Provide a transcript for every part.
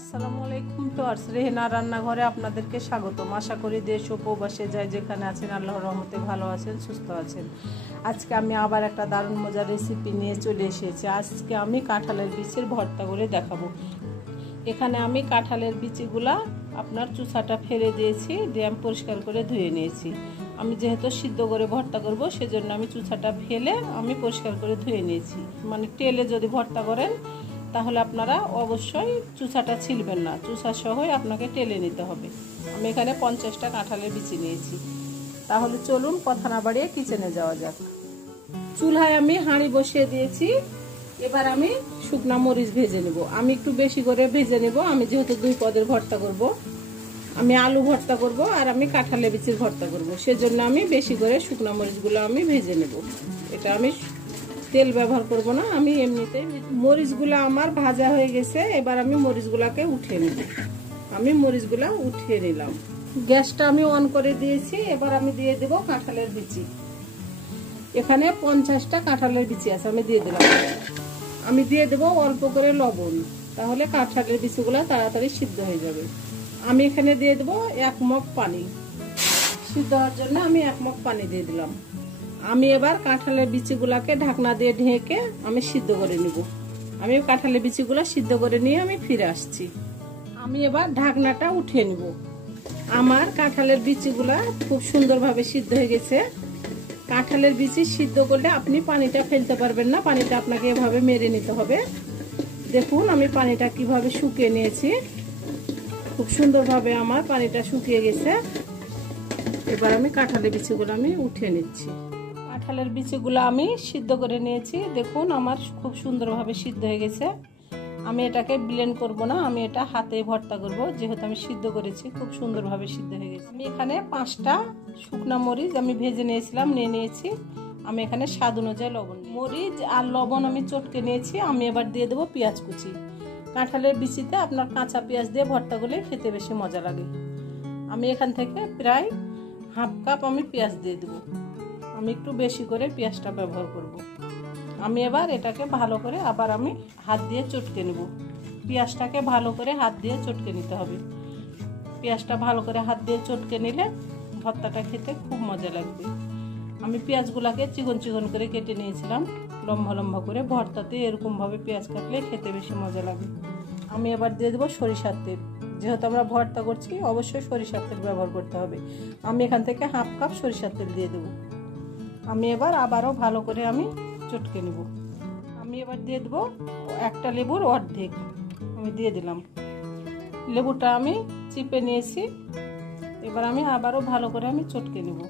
আসসালামু আলাইকুম ভিউয়ার্স, রেহেনা রান্নাঘরে আপনাদেরকে স্বাগতম। আশা করি দেশ ও প্রবাসে যায় যেখানে আছেন আল্লাহর রহমতে ভালো আছেন, সুস্থ আছেন। আজকে আমি আবার একটা দারুণ মজার রেসিপি নিয়ে চলে এসেছি। আজকে আমি কাঁঠালের বিচির ভর্তা করে দেখাবো। এখানে আমি কাঁঠালের বিচিগুলা আপনার চুষাটা ফেলে দিয়েছি, দিয়ে আমি পরিষ্কার করে ধুয়ে নিয়েছি। আমি যেহেতু সিদ্ধ করে ভর্তা করব সেজন্য আমি চুষাটা ফেলে আমি পরিষ্কার করে ধুয়ে নিয়েছি। মানে তেলে যদি ভর্তা করেন তাহলে আপনারা অবশ্যই চুষাটা ছিলবেন না, চুষা সহই আপনাকে টেলে নিতে হবে। আমি এখানে 50টা কাঁঠালের বিচি নিয়েছি। তাহলে চলুন কথা না বাড়িয়ে কিচেনে যাওয়া যাক। চুলায় আমি হাঁড়ি বসিয়ে দিয়েছি। এবার আমি শুকনা মরিচ ভেজে নেব। আমি একটু বেশি করে ভেজে নেব। আমি যেহেতু 2 পদের ভর্তা করব, আমি আলু ভর্তা করব আর আমি কাঁঠালের বিচির ভর্তা করব, সেজন্য আমি বেশি করে শুকনা মরিচগুলো আমি ভেজে নেব। এটা আমি তেল ব্যবহার করব না, আমি এমনিতেই। মরিচগুলো আমার ভাজা হয়ে গেছে। এবার আমি মরিচগুলোকে উঠিয়ে নেব। আমি মরিচগুলো উঠিয়ে নিলাম। গ্যাসটা আমি অন করে দিয়েছি। এবার আমি দিয়ে দেব কাঁঠালের বিচি। এখানে 50টা কাঁঠালের বিচি আছে, আমি দিয়ে দিলাম। আমি দিয়ে দেব অল্প করে লবণ, তাহলে কাঁঠালের বিচিগুলো তাড়াতাড়ি সিদ্ধ হয়ে যাবে। আমি এখানে দিয়ে দেব 1 মগ পানি। সিদ্ধ হওয়ার জন্য আমি 1 মগ পানি দিয়ে দিলাম। আমি এবার কাঁঠালের বিচিগুলাকে ঢাকনা দিয়ে ঢেকে আমি সিদ্ধ করে নিব। আমি কাঁঠালের বিচিগুলো সিদ্ধ করে নিয়ে আমি ফিরে আসছি। আমি এবার ঢাকনাটা উঠিয়ে নিব। আমার কাঁঠালের বিচিগুলা খুব সুন্দরভাবে সিদ্ধ হয়ে গেছে। কাঁঠালের বিচি সিদ্ধ করলে আপনি পানিটা ফেলতে পারবেন না, পানিটা আপনাকে এভাবে মেরে নিতে হবে। দেখুন আমি পানিটা কিভাবে শুকিয়ে নিয়েছি। খুব সুন্দরভাবে আমার পানিটা শুকিয়ে গেছে। এবার আমি কাঁঠালের বিচিগুলো আমি উঠিয়ে নিচ্ছি। কাঁঠালের বিচিগুলো আমি সিদ্ধ করে নিয়েছি। দেখুন আমার খুব সুন্দরভাবে সিদ্ধ হয়ে গেছে। আমি এটাকে ব্লেন্ড করব না, আমি এটা হাতে ভর্তা করব, যেহেতু আমি সিদ্ধ করেছি। খুব সুন্দরভাবে সিদ্ধ হয়ে গেছে। আমি এখানে 5টা শুকনা মরিচ আমি ভেজে নিয়েছিলাম, নিয়ে নিয়েছি। আমি এখানে স্বাদ অনুযায়ী লবণ, মরিচ আর লবণ আমি চটকে নিয়েছি। আমি এবার দিয়ে দেবো পেঁয়াজ কুচি। কাঁঠালের বিচিতে আপনার কাঁচা পেঁয়াজ দিয়ে ভর্তা করলে খেতে বেশি মজা লাগে। আমি এখান থেকে প্রায় হাফ কাপ আমি পেঁয়াজ দিয়ে দেবো। আমি একটু বেশি করে পেঁয়াজটা ব্যবহার করব। আমি এবার এটাকে ভালো করে আবার আমি হাত দিয়ে চটকে নেব। পেঁয়াজটাকে ভালো করে হাত দিয়ে চটকে নিতে হবে। পেঁয়াজটা ভালো করে হাত দিয়ে চটকে নিলে ভর্তাটা খেতে খুব মজা লাগবে। আমি পেঁয়াজগুলোকে চিকন চিকন করে কেটে নিয়েছিলাম, লম্বা লম্বা করে। ভর্তাতে এরকমভাবে পেঁয়াজ কাটলে খেতে বেশি মজা লাগে। আমি এবার দিয়ে দেবো সরিষার তেল। যেহেতু আমরা ভর্তা করছি অবশ্যই সরিষার তেল ব্যবহার করতে হবে। আমি এখান থেকে হাফ কাপ সরিষার তেল দিয়ে দেবো। আমি এবার আবারও ভালো করে আমি চটকে নেব। আমি এবার দিয়ে দেবো 1টা লেবুর অর্ধেক আমি দিয়ে দিলাম। লেবুটা আমি চিপে নিয়েছি। এবার আমি আবারও ভালো করে আমি চটকে নেব।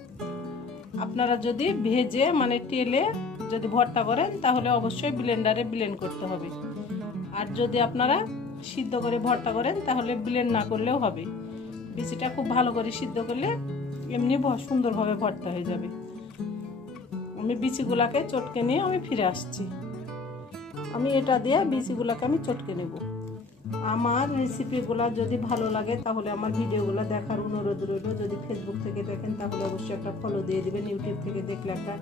আপনারা যদি ভেজে মানে তেলে যদি ভর্তা করেন তাহলে অবশ্যই ব্লেন্ডারে ব্লেন্ড করতে হবে। আর যদি আপনারা সিদ্ধ করে ভর্তা করেন তাহলে ব্লেন্ড না করলেও হবে। বিচিটা খুব ভালো করে সিদ্ধ করলে এমনি সুন্দরভাবে ভর্তা হয়ে যাবে। আমি বিচিগুলাকে চটকে নিয়ে আমি ফিরে আসছি। আমি এটা দিয়ে বিচিগুলাকে আমি চটকে নেব। আমার রেসিপিগুলো যদি ভালো লাগে তাহলে আমার ভিডিওগুলো দেখার অনুরোধ রইল। যদি ফেসবুক থেকে দেখেন তাহলে অবশ্যই একটা ফলো দিয়ে দিবেন। ইউটিউব থেকে দেখলে একটা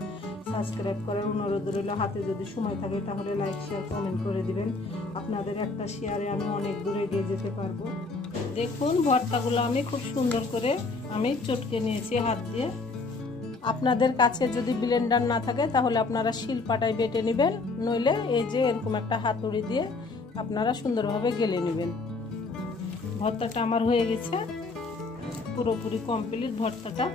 সাবস্ক্রাইব করার অনুরোধ রইল। হাতে যদি সময় থাকে তাহলে লাইক শেয়ার কমেন্ট করে দিবেন। আপনাদের একটা শেয়ারে আমি অনেক দূরে এগিয়ে যেতে পারবো। দেখুন ভর্তাগুলো আমি খুব সুন্দর করে আমি চটকে নিয়েছি হাত দিয়ে। আপনাদের কাছে যদি ব্লেন্ডার না থাকে তাহলে আপনারা শিলপাটায় বেটে নেবেন, নইলে এই যে এরকম একটা হাতুড়ি দিয়ে আপনারা সুন্দরভাবে গেলে নেবেন। ভর্তাটা আমার হয়ে গেছে, পুরোপুরি কমপ্লিট ভর্তাটা।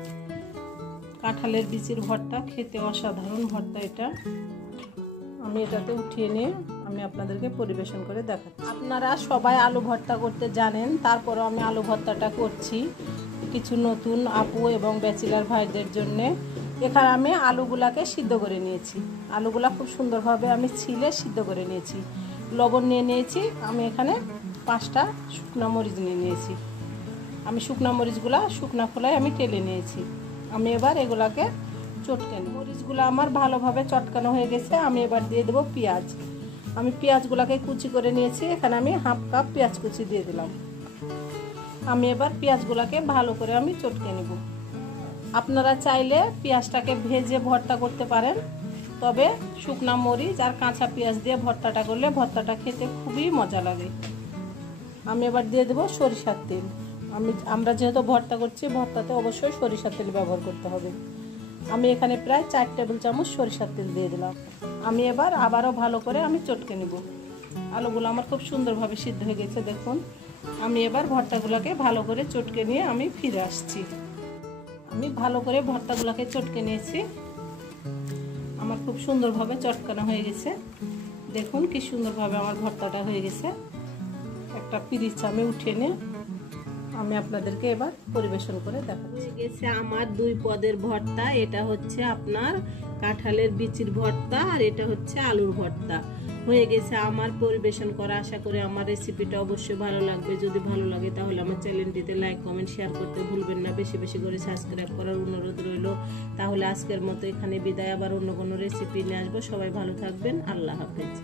কাঁঠালের বিচির ভর্তা খেতে অসাধারণ ভর্তা এটা। আমি এটাতে উঠিয়ে নিয়ে আমি আপনাদেরকে পরিবেশন করে দেখাচ্ছি। আপনারা সবাই আলু ভর্তা করতে জানেন, তারপরেও আমি আলু ভর্তাটা করছি কিছু নতুন আপু এবং ব্যাচেলার ভাইদের জন্যে। এখানে আমি আলুগুলাকে সিদ্ধ করে নিয়েছি। আলুগুলা খুব সুন্দরভাবে আমি ছিলে সিদ্ধ করে নিয়েছি। লবণ নিয়ে নিয়েছি। আমি এখানে 5টা শুকনা মরিচ নিয়ে নিয়েছি। আমি শুকনা মরিচগুলা শুকনা খোলায় আমি টেলে নিয়েছি। আমি এবার এগুলাকে চটকে নিই। মরিচগুলো আমার ভালোভাবে চটকানো হয়ে গেছে। আমি এবার দিয়ে দেবো পেঁয়াজ। আমি পেঁয়াজগুলাকে কুচি করে নিয়েছি। এখানে আমি হাফ কাপ পেঁয়াজ কুচি দিয়ে দিলাম। আমি এবার পেঁয়াজগুলোকে ভালো করে আমি চটকে নেব। আপনারা চাইলে পেঁয়াজটাকে ভেজে ভর্তা করতে পারেন, তবে শুকনা মরিচ আর কাঁচা পেঁয়াজ দিয়ে ভর্তাটা করলে ভর্তাটা খেতে খুবই মজা লাগে। আমি এবার দিয়ে দেবো সরিষার তেল। আমরা যেহেতু ভর্তা করছি, ভর্তাতে অবশ্যই সরিষার তেল ব্যবহার করতে হবে। আমি এখানে প্রায় 4 টেবিল চামচ সরিষার তেল দিয়ে দিলাম। আমি এবার আবারও ভালো করে আমি চটকে নেব। আলুগুলো আমার খুব সুন্দরভাবে সিদ্ধ হয়ে গেছে দেখুন। আমি এবার ভর্তাগুলোকে ভালো করে চটকে নিয়ে আমি ফিরে আসছি। আমি ভালো করে ভর্তাগুলোকে চটকে নিয়েছি। আমার খুব সুন্দরভাবে চটকানো হয়ে গেছে। দেখুন কি সুন্দরভাবে আমার ভর্তাটা হয়ে গেছে। একটা পিরিচ আমি উঠিয়ে নিয়ে আমি আপনাদেরকে এবার পরিবেশন করে দেখাচ্ছি। হয়ে গেছে আমার 2 পদের ভর্তা। এটা হচ্ছে আপনার কাঁঠালের বিচির ভর্তা আর এটা হচ্ছে আলুর ভর্তা। হয়ে গেছে আমার পরিবেশন করা। আশা করি আমার রেসিপিটা অবশ্যই ভালো লাগবে। যদি ভালো লাগে তাহলে আমার চ্যানেলটিতে লাইক কমেন্ট শেয়ার করতে ভুলবেন না। বেশি বেশি করে সাবস্ক্রাইব করার অনুরোধ রইল। তাহলে আজকের মতো এখানে বিদায়। আবার অন্য কোনো রেসিপি নিয়ে আসবো। সবাই ভালো থাকবেন। আল্লাহ হাফেজ।